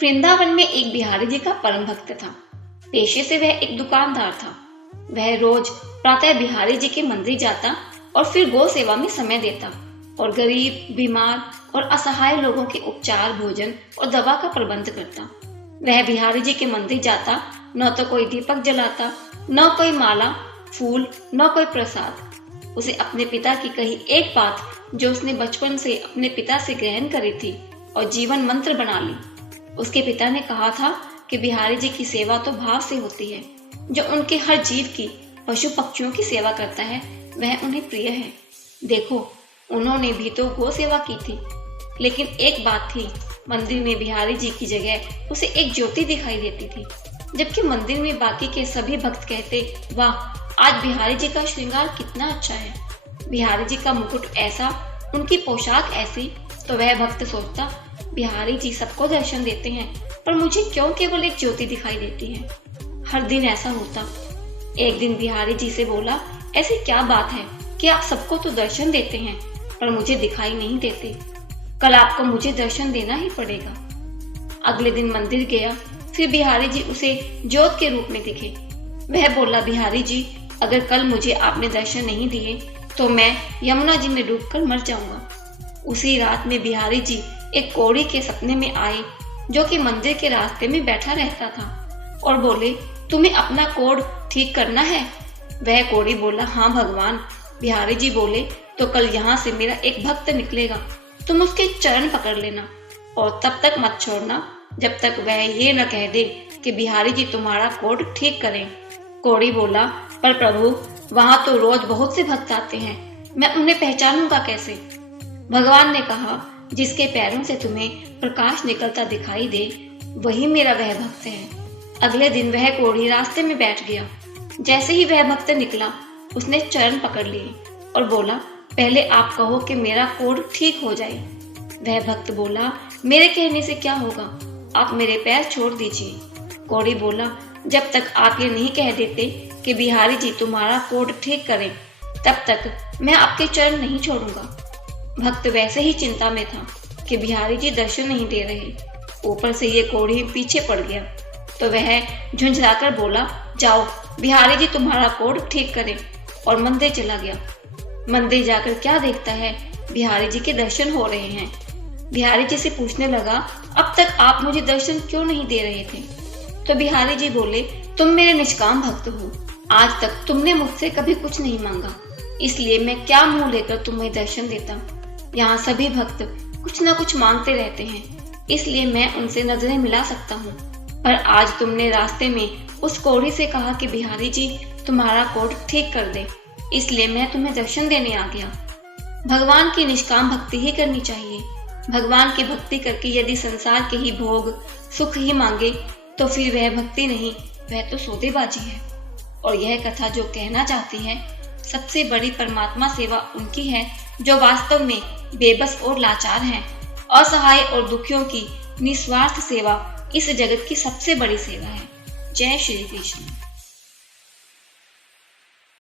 वृंदावन में एक बिहारी जी का परम भक्त था। पेशे से वह एक दुकानदार था। वह रोज प्रातः बिहारी जी के मंदिर जाता और फिर गौ सेवा में समय देता और गरीब, बीमार और असहाय लोगों के उपचार, भोजन और दवा का प्रबंध करता। वह बिहारी जी के मंदिर जाता, न तो कोई दीपक जलाता, न कोई माला, फूल, न कोई प्रसाद। उसे अपने पिता की कही एक बात, जो उसने बचपन से अपने पिता से ग्रहण करी थी और जीवन मंत्र बना ली। उसके पिता ने कहा था कि बिहारी जी की सेवा तो भाव से होती है। जो उनके हर जीव की, पशु पक्षियों की सेवा करता है, वह उन्हें प्रिय है। देखो, उन्होंने भी तो गौ सेवा की थी। लेकिन एक बात थी, मंदिर में बिहारी जी की जगह उसे एक ज्योति दिखाई देती थी, जबकि मंदिर में बाकी के सभी भक्त कहते, वाह, आज बिहारी जी का श्रृंगार कितना अच्छा है, बिहारी जी का मुकुट ऐसा, उनकी पोशाक ऐसी। तो वह भक्त सोचता, बिहारी जी सबको दर्शन देते हैं, पर मुझे क्यों केवल एक ज्योति दिखाई देती है। हर दिन ऐसा होता। एक दिन बिहारी जी से बोला, ऐसी क्या बात है कि आप सबको तो दर्शन देते हैं, पर मुझे दिखाई नहीं देते। कल आपको मुझे दर्शन देना ही पड़ेगा। अगले दिन मंदिर गया, फिर बिहारी जी उसे ज्योत के रूप में दिखे। वह बोला, बिहारी जी, अगर कल मुझे आपने दर्शन नहीं दिए तो मैं यमुना जी में डूबकर मर जाऊंगा। उसी रात में बिहारी जी एक कोढ़ी के सपने में आए, जो कि मंदिर के रास्ते में बैठा रहता था, और बोले, तुम्हें अपना कोढ़ ठीक करना है। वह कोढ़ी बोला, हाँ भगवान। बिहारी जी बोले, तो कल यहाँ से मेरा एक भक्त निकलेगा, तुम उसके चरण पकड़ लेना और तब तक मत छोड़ना जब तक वह ये न कह दे कि बिहारी जी तुम्हारा कोढ़ ठीक करें। कोढ़ी बोला, पर प्रभु, वहां तो रोज बहुत से भक्त आते हैं, मैं उन्हें पहचानूंगा कैसे। भगवान ने कहा, जिसके पैरों से तुम्हें प्रकाश निकलता दिखाई दे, वही मेरा वह भक्त है। अगले दिन वह कोढ़ी रास्ते में बैठ गया। जैसे ही वह भक्त निकला, उसने चरण पकड़ लिए और बोला, पहले आप कहो कि मेरा कोढ़ ठीक हो जाए। वह भक्त बोला, मेरे कहने से क्या होगा, आप मेरे पैर छोड़ दीजिए। कोढ़ी बोला, जब तक आप ये नहीं कह देते कि बिहारी जी तुम्हारा कोढ़ ठीक करें, तब तक मैं आपके चरण नहीं छोड़ूंगा। भक्त वैसे ही चिंता में था कि बिहारी जी दर्शन नहीं दे रहे। ऊपर से ये कोढ़ी पीछे पड़ गया, तो वह झुंझलाकर बोला, जाओ, बिहारी जी तुम्हारा कोढ़ ठीक करें, और मंदिर चला गया। मंदिर जाकर क्या देखता है, बिहारी जी के दर्शन हो रहे हैं। बिहारी जी से पूछने लगा, अब तक आप मुझे दर्शन क्यों नहीं दे रहे थे। तो बिहारी जी बोले, तुम मेरे निष्काम भक्त हो, आज तक तुमने मुझसे कभी कुछ नहीं मांगा, इसलिए मैं क्या मुंह लेकर तुम्हें दर्शन देता। यहाँ सभी भक्त कुछ न कुछ मांगते रहते हैं, इसलिए मैं उनसे नजरें मिला सकता हूँ। पर आज तुमने रास्ते में उस कोढ़ी से कहा कि बिहारी जी तुम्हारा कोढ़ ठीक कर दे, इसलिए मैं तुम्हें दर्शन देने आ गया। भगवान की निष्काम भक्ति ही करनी चाहिए। भगवान की भक्ति करके यदि संसार के ही भोग, सुख ही मांगे, तो फिर वह भक्ति नहीं, वह तो सौदेबाजी है। और यह कथा जो कहना चाहती है, सबसे बड़ी परमात्मा सेवा उनकी है जो वास्तव में बेबस और लाचार हैं। असहाय और दुखियों की निस्वार्थ सेवा इस जगत की सबसे बड़ी सेवा है। जय श्री कृष्ण।